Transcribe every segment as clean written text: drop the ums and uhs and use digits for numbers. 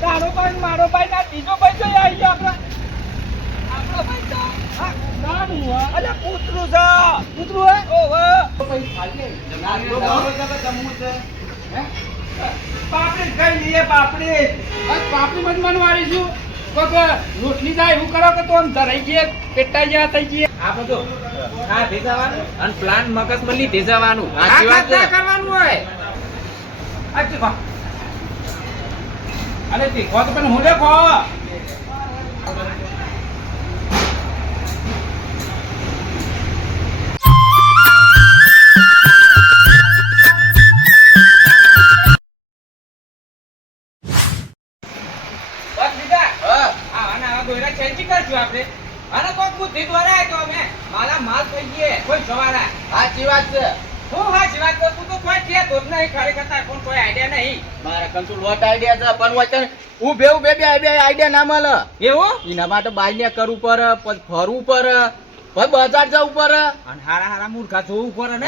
તારો ભાઈ મારો ભાઈ ના બીજો ભાઈ તો આવી ગયો આપણો ભાઈ તો નાનું અલ્યા કૂતરું છે કૂતરું હે ઓહો પાપડી કઈ લઈએ પાપડી પાપડી મન વાળીશું રોટલી જાય એવું કરો કે તો આમ ધરાઈ ગયા પેટાઈ ગયા થઈ ગયા આપણે તો આ ભેજાવાનું અને પ્લાન મગજમાં લીધે જવાનું સાચી વાત છે કરવાનું હોય આજી વા અરે તી કોત પણ હું દેખો આપણે અને કોઈ બુદ્ધિ દ્વારા તો અમે માલા માલ થઈ ગયે કોઈ સવારા સાચી વાત છે હું સાચી વાત કરું તું તો કોઈ કે તો નહીં ખરેખર તાર પણ કોઈ આઈડિયા નહીં મારા કંટ્રોલ વોટ આઈડિયા છે પણ વચન ઉભે ઉભે બે આઈડિયા ના મળે એવું એના માટે બાઈને કરવું પડે પછી ફરવું પડે પછી બજાર જવું પડે અને હારા હારા મૂર્ખા જોવું પડે ને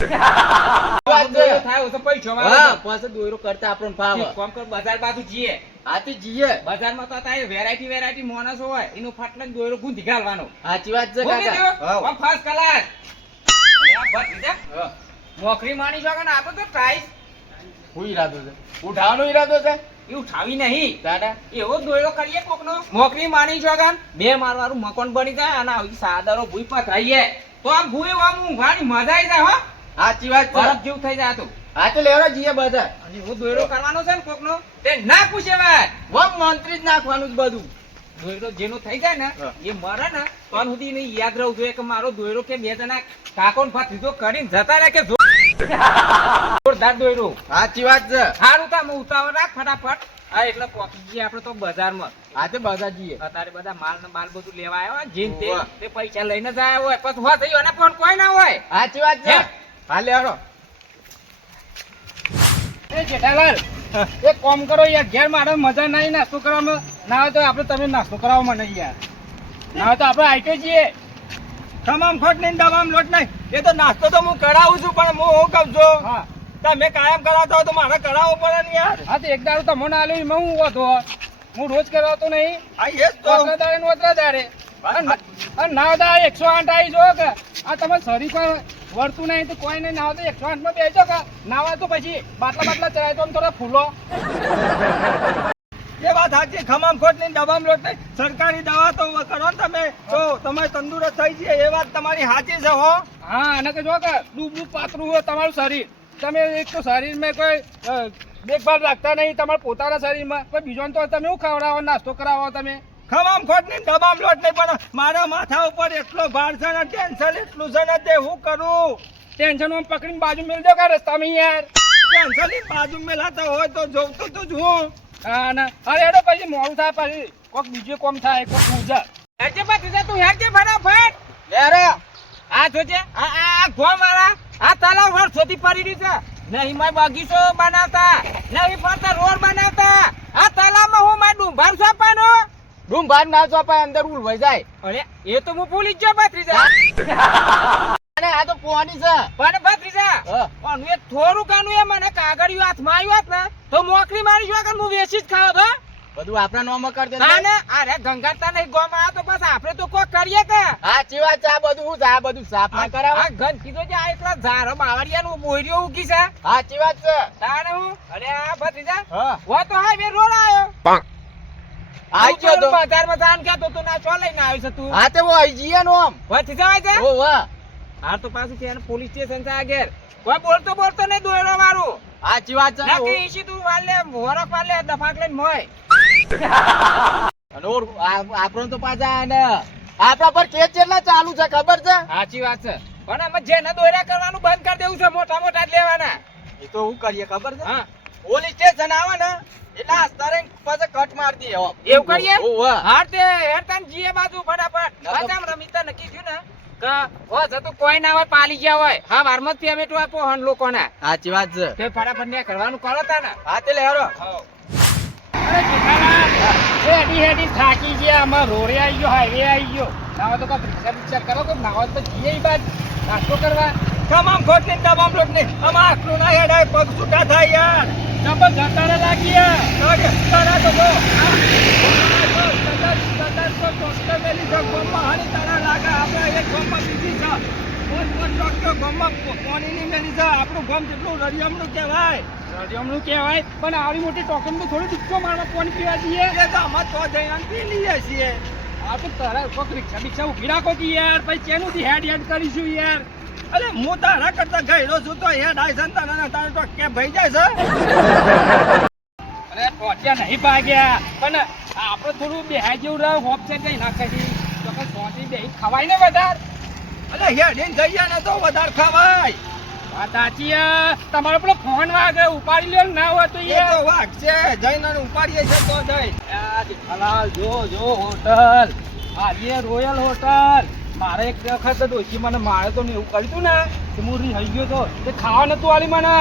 વાત છે થાય તો પૈસો હા પછી દોયરો કરતા આપણને ફાવે કોમ કર બજાર બાજુ જીએ આથી જીએ બજારમાં તો તાય વેરાયટી માણસો હોય એનું ફાટલે દોયરો ગુંધી ગાલવાનો સાચી વાત છે કાકા હા ફર્સ્ટ ક્લાસ નોકરી માણી છો કે આપણે તો ટ્રાઈસ હું ઈરાદો છે ઉઠાવવાનો ઈરાદો છે એ ઉઠાવી નહીં દાદા એવો દોયરો કરીએ કોકનો નોકરી માણી છો કે બે મારવાળું મકાન બની જાય અને આવી સાદરો ભૂઈ પથરાઈએ તો આમ ભૂઈ આમ ઊંઘવાની મજા આવી જાય હો સાચી વાત છે બરફ જેવું થઈ જાય તો હા તો લેવડા જીએ બધા અને એવો દોયરો કરવાનો છે ને કોકનો તે ના પૂછે વાત વમ મંત્રી જ નાખવાનું જ બધું દોયરો જેનો થઈ જાય ને એ મરે ને તો સુધી નહીં યાદ રહું જોઈએ કે મારો દોયરો કે બે જણા કાકો ને ફાતીજો કરીને જતા રહે કે જોરદાર દોયરો સાચી વાત છે સારું તા ઉતાવળ રાખ ફટાફટ હા એટલે પહોંચી જઈએ આપણે તો બજારમાં હા તો બજાર જઈએ અત્યારે બધા માલ ને બાલ બધું લેવા આવ્યા જીન તે પૈસા લઈને જ આવ્યા હોય પછી હોય થયું અને પણ કોઈ ના હોય સાચી વાત છે હા લેવડો એ જેઠાલાલ એક કામ કરો યાર ઘેર મારે મજા નહીં નાસ્તો કરવામાં ના હોય તો આપણે તમે નાસ્તો કરાવો મને યાર ના હોય તો આપણે આઈટે છીએ તમામ ખોટ નહીં તમામ લોટ નહીં એ તો નાસ્તો તો હું કરાવું છું પણ હું કહું છું હા તમે કાયમ કરાવતા હોય તો મારે કરાવવો પડે ને યાર હા તો એક દાડો તો મને આલ્યો એમાં હું હતો હું રોજ કરાવતો નહીં આ એ તો દાડે ને ઓતરા દાડે અને ના હોય તો 108 આવી જો કે આ તમે શરીર પર વળતું નહીં તો કોઈ નહીં ના તો 108 માં બેસજો કે નાવા તો પછી બાટલા ચડાય તો થોડા ફૂલો એ વાત સાચી ખમામ ખોટ નહીં દબામ લોટ નહીં સરકારી દવા તો કરો ને તમે તો તમે તંદુરસ્ત થઈ જાય એ વાત તમારી સાચી છે હો હા અને કે જો કે ડૂબડું પાતળું હોય તમારું શરીર તમે એક તો શરીરમાં કોઈ દેખભાળ રાખતા નહીં તમારા પોતાના શરીરમાં કોઈ બીજોને તો તમે શું ખવડાવો નાસ્તો કરાવો તમે ખમામ ખોટ નહીં દબામ લોટ નહીં પણ મારા માથા ઉપર એટલો ભાર છે ને ટેન્શન એટલું છે ને તે હું કરું ટેન્શન હું પકડીને બાજુ મેળ દો કે રસ્તામાં યાર ટેન્શન ની બાજુ મેલાતા હોય તો જોઉં તો હું હા ના અરે એડો પછી મોડું થાય પછી કોક બીજું કોમ થાય કોક પૂજા હેજે પાછી તું હેજે ફટાફટ લે રે આ જોજે આ ગોમ વાળા આ તલાવ વર્ષોથી પડી રહ્યું છે નહીં મેં બગીચો બનાવતા નહીં ફરતા રોડ બનાવતા આ તલાવમાં હું માં ડુંભાર છાપવાનો ડુંભાર ના ચોપાય અંદર ઉલવાઈ જાય અરે એ તો હું ભૂલી જ ગયો ભત્રીજા અને આ તો પોણી છે પણ ભત્રીજા પણ એ થોડું કાનું એ મને કાગળિયું હાથમાં આવ્યું હોત ને તો મોકરી મારી જો હું વેચી જ ખાવ તો બધું આપણા નામ કરી દે ના અરે ગંગાતા નહીં ગોમાં આ તો બસ આપણે તો કોઈ કરીએ કે સાચી વાત છે આ બધું સાફ ના કરાવ આ ગંદ કીધો છે આ એટલા ઝારો બાવળિયાનું બોરિયો ઉગી છે સાચી વાત છે તાણે હું અરે આ ભત્રીજા હા વો તો હાઈવે રોડ આવ્યો આઈ ગયો તો બજારમાં જાન કે તો ના છો લઈને આવ્યો છે તું હા તે વો આઈ જીએ નો આમ ભત્રીજા આવે છે ઓ વાહ આ તો પાછું ત્યાં પોલીસ સ્ટેશન છે આગળ કોઈ બોલતો નહીં દોયરો મારું સાચી વાત છે ના કે ઈસી તું વાલે વરક વાલે દફાક લઈને મોય અને આપણો તો પાછા ને આપણા પર કેસ કેટલા ચાલુ છે ખબર છે સાચી વાત છે પણ અમે જેને દોયરા કરવાનું બંધ કરી દેવું છે મોટા મોટા જ લેવાના એ તો હું કરીએ ખબર છે હા પોલીસ સ્ટેશન આવે ને એટલે આ સ્તરે પાછા કટ માર દે એવું કરીએ ઓવા હા તે હેરતાન જીએ બાજુ ફટાફટ પાછા રમીતા નક્કી થયું ને કે હો જતો કોઈ ના હોય પાલી ગયા હોય હા વારમાં જ પેમેન્ટ આપો હન લોકોના સાચી વાત છે તે ફટાફટ ને કરવાનું કરો તા ને હા તે લેરો અરે જેઠાલાલ હેડી થાકી ગયા આમાં રોડે આવી ગયો હાઈવે આવી ગયો નાવા તો કા રિક્ષા કરો કે નાવા તો જઈએ બાદ નાસ્તો કરવા તમામ ખોટની ને તમામ લોટની આમાં આટલું ના હેડાય પગ છૂટા થાય યાર જબર જતારે લાગી તારા તો જો ડોક્ટર મેલી છે ગોમમાં હારી તારા લાગે આપણે એક ગોમમાં બીજી છે ડોક્ટર ગોમમાં પાણીની મેલી છે આપણું ગોમ જેટલું રડિયમનું કહેવાય રડિયમનું કહેવાય પણ આવી મોટી ટોકનમાં થોડી ડિસ્કો મારવા કોણ પીવા દઈએ એ તો અમે તો જઈને પી લઈએ છીએ આ તો તારા કોક રિક્ષા ઉભી રાખો કે યાર પછી ચેનું હેડ કરીશું યાર અલે હું તારા કરતા ગયડો છું તો હેડ આઈ છે તારા તારે તો કેમ ભઈ જાય છે અરે પહોંચ્યા નહીં ભાગ્યા પણ આપણે થોડું બેહાઈ જેવું રહ્યું હોપ છે કઈ ના કહી તો કઈ સોચી બેહી ખવાય ને વધારે અલે હેડીને જઈએ ને તો વધારે ખવાય વાત સાચી તમારો પેલો ફોન વાગે ઉપાડી લ્યો ને ના હોય તો એ તો યાર વાઘ છે જઈને ઉપાડીએ છે તો જઈ હલાલ જો હોટલ આ રે રોયલ હોટલ મારે એક વખત ડોશી મને મારે તો એવું કર્યું હતું ને કે હું રહી ગયો તો તે ખાવા નતું આલી મને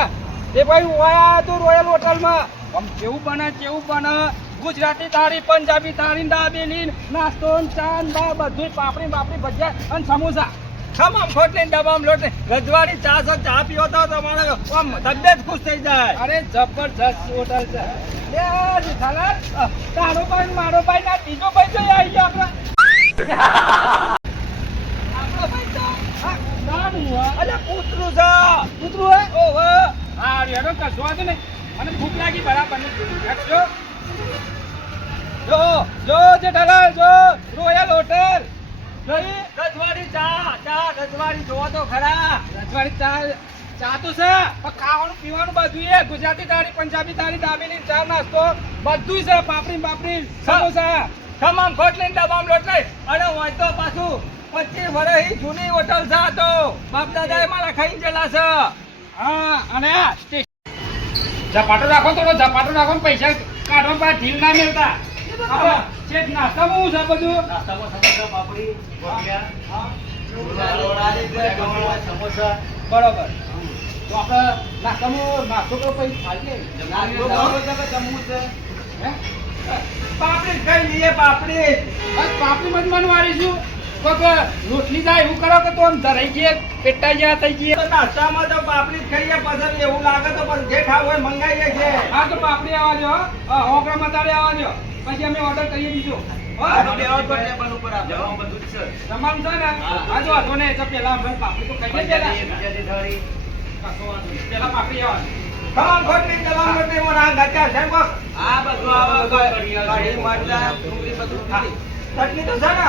તે ભાઈ ઓયા તો રોયલ હોટલમાં આમ કેવું બને ગુજરાતી થાળી પંજાબી થાળી દાબેલી નાસ્તો ચા બા બધું પાપડી ભજીયા અને સમોસા તમામ ખોટલી ને ડબ્બામાં લોટ રજવાડી ચા છે ચા પીવો તો તમારે આમ તબિયત ખુશ થઈ જાય અરે જબરજસ્ત હોટલ છે લે જેઠાલાલ તારો ભાઈ મારો ભાઈ ના ત્રીજો ભાઈ તો આવી ગયો આપણો ભાઈ તો નાનું હા અલે કૂતરું છે કૂતરું હે ઓહો હા રેડો કશો વાંધો નહીં મને ભૂખ લાગી બરાબર નથી જો જેઠાલાલ જો રોયલ હોટલ રજવાડી ચા રજવાડી જોવો તો ખરા રજવાડી ચા તો છે પણ ખાવાનું પીવાનું બધું એ ગુજરાતી થાળી પંજાબી થાળી દાબેલી ચા નાસ્તો બધું છે પાપડી સમોસા તમામ ખોટલી ને ડબ્બામાં લોટ લઈ અને હોય તો પાછું 25 વર્ષની જૂની હોટલ છે આ તો બાપ દાદા એ મારા ખાઈને ગયેલા છે હા અને ઝપાટો રાખો તો ઝપાટો રાખો ને પૈસા કાઢવા પાસે ઢીલ ના મળતા આપણે ચેક નાસ્તામાં શું છે બધું બરોબર તો આપણે નાસ્તામાં નાસ્તો કરો પછી ખાઈએ હે પાપડી ખાઈ લઈએ પાપડી બસ પાપડી મજમાનું વાળીશું કોક રોટલી જાય એવું કરો કે તો આમ ધરાઈ ગયા પેટાઈ ગયા થઈ ગયા તો નાસ્તામાં તો પાપડી જ ખાઈએ પછી એવું લાગે તો પછી જે ખાવું હોય મંગાવીએ છે હા તો પાપડી આવવા દો હોકરા મસાલે આવવા દો પછી અમે ઓર્ડર કરીએ બીજો જમવાનું છે ને આ જો હતો ને તો પેલા અમે પાપડી તો ખાઈએ પેલા પાપડી આવવાની તમામ ખોટલી તમામ ખોટલી મોરા ગાચા છે કોક ચટણી તો છે ને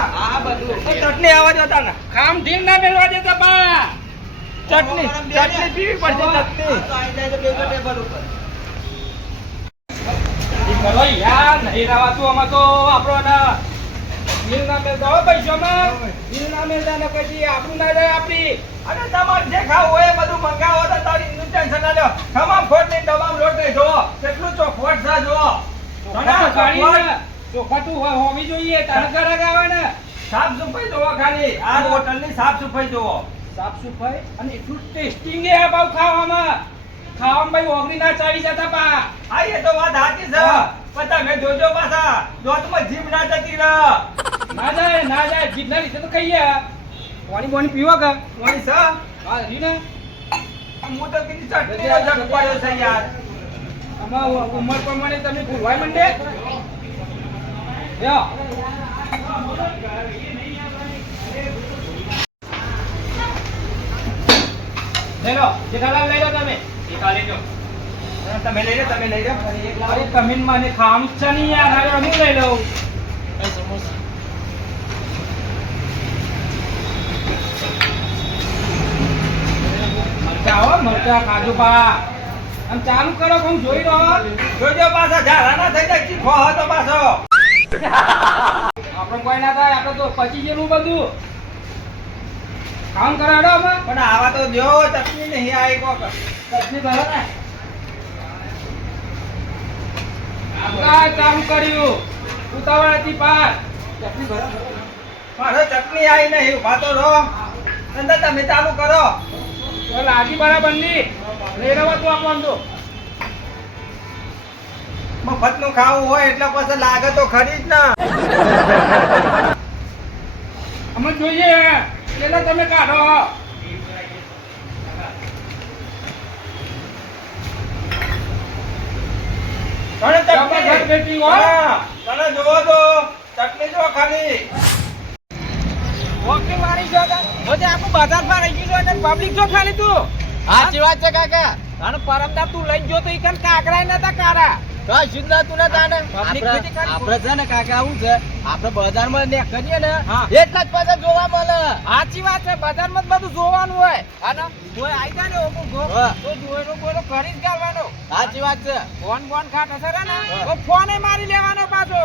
તો ચટણી આવવા દો તાને ખામ ઢીલ ના મેળવા દેતા બા ચટણી પીવી પડશે ચટણી કરો યાર નહીં રવાતું આમાં તો આપણો ના ઢીલ ના મેળતા હો પૈસામાં ઢીલ ના મેળતા ને પછી આપણું ના જાય આપણી અને તમારે જે ખાવું હોય એ બધું મંગાવો તો તારી ટેન્શન ના લ્યો તમામ ખોટલી તમામ લોટ નહીં જોવો કેટલું ચોખવટ છે જોવો ચોખા તું હોવી જોઈએ તારે ઘરે આવે ને સાફ સફાઈ જોવો ખાલી આ હોટલની સાફ સફાઈ જોવો સાફ સફાઈ અને એટલું ટેસ્ટિંગ એ આ ભાવ ખાવામાં ભાઈ ઓગળી ના ચાવી જતા પા હા એ તો વાત સાચી છે પણ તમે જોજો પાછા દોતમાં જીભ ના જતી રહે ના જાય જીભ ના લીધે તો ખાઈએ પાણી પીવો કે કોની છે હા રહ્યું ને હું તો કીધી ચટણીનો જગ પડ્યો છે યાર આમાં ઉંમર પ્રમાણે તમે ભૂલવાય મંડે લ્યો લઈ લો જેઠાલાલ લઈ લો તમે તમે લઈ લો અરે કમીન મને ખાવાનું છે નહીં યાર હવે હું લઈ લઉં મરચા કાજુ પા આમ ચાલુ કરો હું જોઈ રહ્યો જોજો પાછા ઝાડા ના થઈ જાય ચીખો હતો પાછો આપણે કોઈ ના થાય આપણે તો પચી ગયેલું બધું કામ કરાડો અમે પણ આવા તો જો ચટણી નહીં આવી કોક ચટણી ભરો ને આ ચાલુ કર્યું ઉતાવળાથી પાર ચટણી ભરો મારો ચટણી આવી નહીં ઉભા તો રહો અંદર તમે ચાલુ કરો લાગી બરાબર ની લઈ રહ્યો તું આપવાનું તો મફત નું ખાવું હોય એટલે પછી લાગે તો ખરી જ ને અમે જોઈએ એટલે તમે કાઢો બેટી હો હા, તને જોવો તો ચટણી જો ખાલી વોકિંગ વાળી જો કે ઓજે આખું બજારમાં રહી ગયું છે પબ્લિક જો ખાલી તું સાચી વાત છે કાકા અને પરમદાર તું લઈ ગયો તો ઈ કન કાકરાય નતા કારા કશું જ નતું ને તાને Public આપણે બધી ખાલી આપણે છે ને કાકા આવું છે આપણે બજારમાં ને કરીએ ને હા. એટલા જ પૈસા જોવા મળે સાચી વાત છે બજારમાં જ બધું જોવાનું હોય અને કોઈ આઈ જાય ને ઓપું ગો હા. તો જોઈનો બોલો કરી જ ગાલવાનો સાચી વાત છે ફોન ફોન ખાટ હશે ને હા. તો ફોને મારી લેવાનો પાછો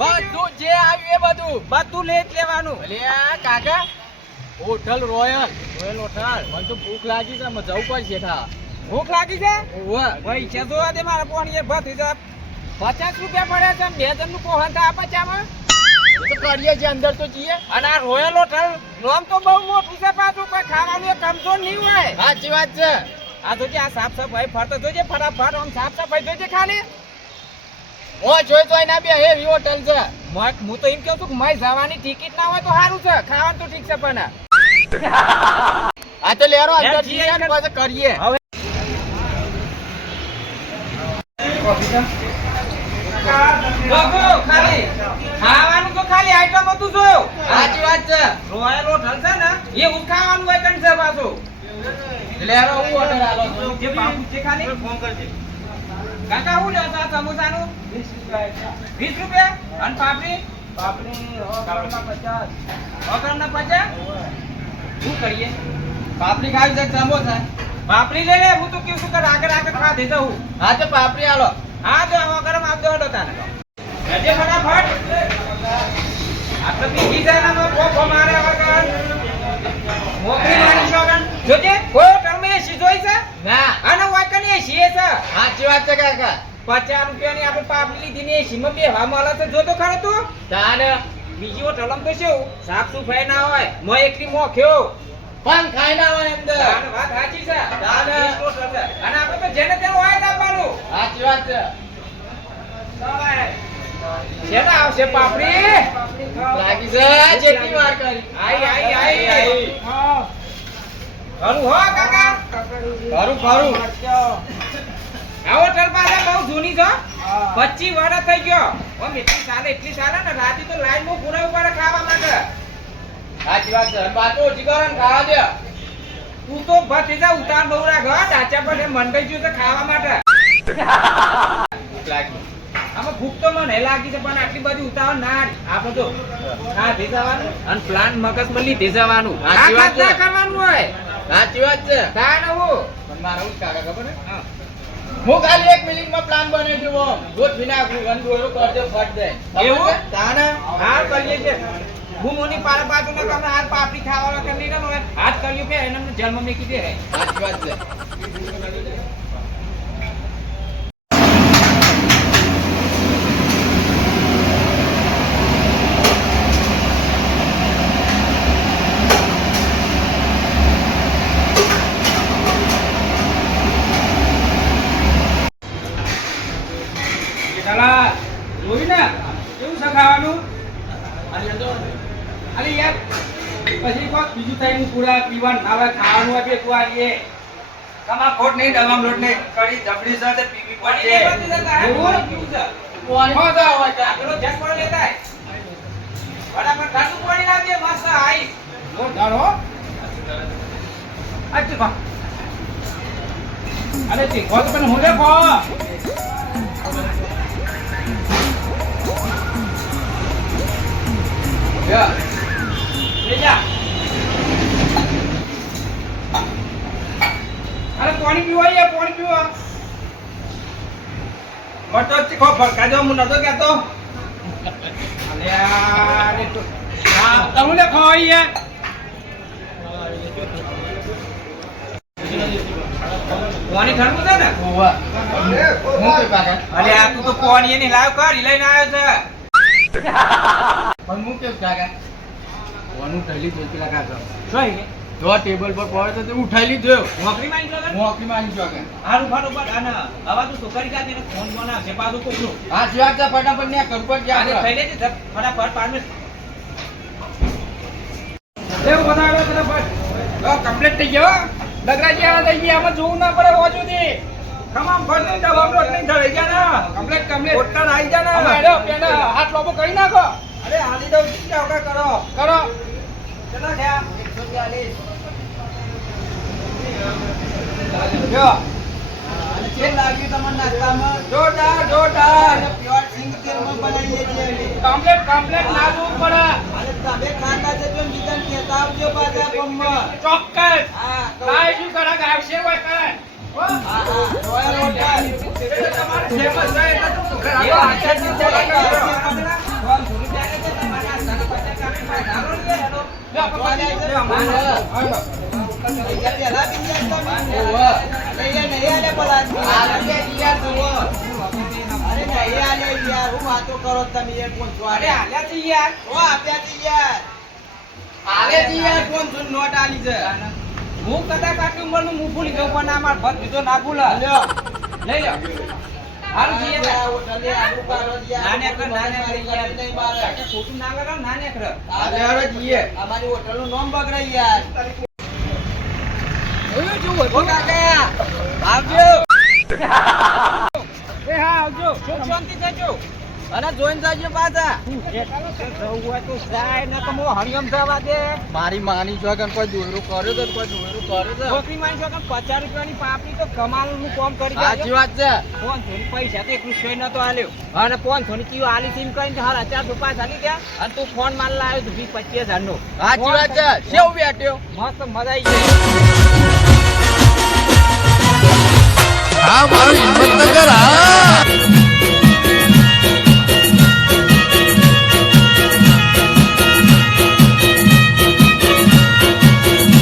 બધું જે આવ્યું એ બધું બધું લે જ લેવાનું અલે આ કાકા હોટલ રોયલ હોટલ મને તો ભૂખ લાગી છે મને જવું પડશે ઠા ભૂખ લાગી છે ઓવે ભાઈ છે જોવા દે મારા ફોન એ ભથી જા 50 રૂપિયા પડ્યા છે બે જણ નું કોહન થા આપે છે આમાં એ તો કરીએ છીએ અંદર તો જઈએ અને આ રોયલ હોટલ નામ તો બહુ મોટું છે પાછું કોઈ ખાવાનું એ કમજોર નહીં હોય સાચી વાત છે આ જોજે આ સાફ સફાઈ ફરતો જોજે ફટાફટ આમ સાફ સફાઈ જોજે ખાલી ઓ જોઈ તો ના બે હેવી હોટલ છે હું તો એમ કહું છું કે મારી જવાની ટિકિટ ના હોય તો સારું છે ખાવાનું તો ઠીક છે પણ આ તો લેરો અંદર યાર, જઈએ ને પાછા કરીએ હવે જોજો ખાલી ખાવાનું તો ખાલી આઈટમ હતું જોયો સાચી વાત છે રોયલ હોટલ છે ને એવું જ ખાવાનું હોય કણ છે પાછું લેરો હું ઓર્ડર આલો છું જે બાપુ છે ખાલી ફોન કરજે કાકા હું લેતા સમોસાનું 20 રૂપિયા અને પાપડી વગરના 50 શું કરીએ પાપડી ખાવી છે કે સમોસા પાપડી લે લે હું તો કેવું છું કે આગળ આગળ ખાધે જાઉં હા તો પાપડી આલો હા જો આવા ગરમ આપ દો તાને જજે ફટાફટ આપણે બીજી જાયના કોકો મારે વગર મોકરી મારી શોગન જોજે કોઈ ટર્મે સીધોઈ છે ના આનો વાકની સીએ છે સાચી વાત છે કાકા 50 રૂપિયાની આપણે પાપડી લીધી ને સીમાં બે હવા મળે છે જો તો ખરો તું તાને બીજી હોટલમાં તો શું સાફ સફાઈ ના હોય મો એકલી મોખ્યો પણ ખાઈ ના હોય અંદર તાને વાત સાચી છે તાને. અને આપણે તો જેને તેનું હોય જ આપવાનું સાચી વાત છે જેના આવશે પાપડી લાગી છે જેટલી વાર કરી આઈ ખરું હો કાકા ખરું ખરું આ હોટલ પાસે બહુ જૂની છે 25 વર્ષ થઈ ગયો ઓમ એટલી ચાલે ને રાતે તો લાઈનમાં પૂરા ઉપર ખાવા માટે સાચી વાત છે બાતો ઓછી કરો ને ખાવા દે તું તો ભતીજા ઉતાર બહુ રાખ ડાચા પર મંડાઈ ગયું છે ખાવા માટે લાગી આમાં ભૂખ તો મને લાગી છે પણ આટલી બધી ઉતાવળ ના આપણે તો હા ભેજાવાનું અને પ્લાન મગજમાં લીધે જવાનું સાચી વાત છે. ના કરવાનું હોય સાચી વાત છે તાને હું પણ મારે હું કાકા ખબર ને હા. હું ખાલી 1 મિનિટમાં પ્લાન બનાવી દઉં આમ ગોઠવી નાખું અને દોરો કરજો ફટ દે એવું? તાને હાલ કરીએ છે હું મોની પાર બાજુ ને તમને હાલ પાપડી ખાવાના કરી લીધા ને હાથ કર્યું કે એને જન્મ મેકી દે સાચી વાત છે ચાલા જોયું ને કેવું છે ખાવાનું અરે યાર પછી કોક બીજું થાય પૂરા પીવાનું આવે ખાવાનું આપે તું આવીએ તમાર ખોટ નહીં ડબામ લોટ નહીં કડી જબડી સાથે પીવી પડશે પેલો જસપણો લેતા આય. ફટાફટ ઠંડુ પાણી લાવજે મસ્ત આઈ જોરદાર હો આ ચીપા અરે ચીખો તો પણ હું દેખો લે જા અરે પાણી પીવા યાર પાણી પીવા મટો ચીખો ભડકા જો હું નતો કહેતો અલ્યા રે તો હા તમને ખવાઈ યાર પાણી ઠંડુ છે ને ઓવા હું કે કાકા અરે આ તું તો પાણી એની લાવ કરી લઈને આવ્યો છે પણ હું કે કાકા ઓનું થેલી જોતી લગા છો જોઈ ને જો ટેબલ પર પડે તો તે ઉઠાઈ લીધો નોકરી માં નીકળો મોકલી માની છો કે હારું ફાટો પર આને આવા તો છોકરી કાઢી ને ફોન બનાવશે પાછું કોકનું હા જીવા જા ફટાફટ ને કર પર જા આને થઈ લેજે ફટાફટ પાડ મે લેવ બનાવ્યો ફટાફટ લો કમ્પ્લીટ થઈ ગયો ડગરાજી આવા થઈ ગયા આમાં જોવું ના પડે હોજુથી તમામ ખોટની દબામ લોટ નહીં ધરાઈ ગયા ને કમ્પ્લેટ હોટલ આવી જા ને અમારે પેને હાથ લોબો કરી નાખો અરે હાલી દઉં શું કે કરો કરો કેટલા થયા 142 જો કેમ લાગ્યું તમારા નાસ્તામાં? જોરદાર જોરદાર પ્યોર સિંગ તેલમાં બનાવીએ છીએ અમે. કમ્પ્લેટ નાખવું પડે અને તમે ખાતા જજો ને બીજાને કહેતા આવજો પાછા ગામમાં. ચોક્કસ હા, તો- કાંઈ શું કરે ગાવશે હોય કરે હો? હા, હા, રોયલ હોટલ. એટલે તમારે ફેમસ છે એટલે તો ઘર એ આગળ વાત છે. આચાર્ય છે. લે, પહેલા બીજા તમે. લઈએ નહીં આલે પેલા આદમી. અરે નહીં આલે યાર, હું વાતો કરો તમે યાર, કોણ છો? અરે હાલ્યા છે યાર ઓ આપ્યા છે યાર. આલે છે યાર, કોણ છો? નોટ આલી છે. હું કદાચ આટલી ઉંમરનું મું ભૂલી ગયો પણ આ માર ભત બીજો ના ભૂલા લ્યો. લઈ લો હારું જઈએ તાર. આ હોટલે આલુ પાડો છે યાર. ના નેકર, ના નેકર યાર. નહીં મારે. ખોટું ના લગાવ ના નેકર. અમારી હોટલનું નામ બગડાય યાર. જોયું જોવું ઓ કાકા, આવજો. એ હા આવજો સુખ શાંતિ થજો અને જોઈને જાજો પાછા. જવું હોય તો જાય ન તો મો હરિયમ જવા દે મારી માની છોકન કોઈ દોયરું કર્યો તો કોઈ દોયરું કર્યો તો. છોકરી માની છો કે 50 રૂપિયાની પાપડી તો કમાલનું કામ કરી સાચી વાત છે. 500 પૈસા તો એક રૂપિયો નતો આલ્યો અને 500 ની કીઓ આલી સીમ કરીને હારા 400 પાસ આલી ગયા અને તું ફોન માલ લાવ્યો તો 20-25 નો સાચી વાત છે. શેવ બેઠ્યો. મસ્ત મજા આવી ગઈ આ મારું હિંમતનગર આ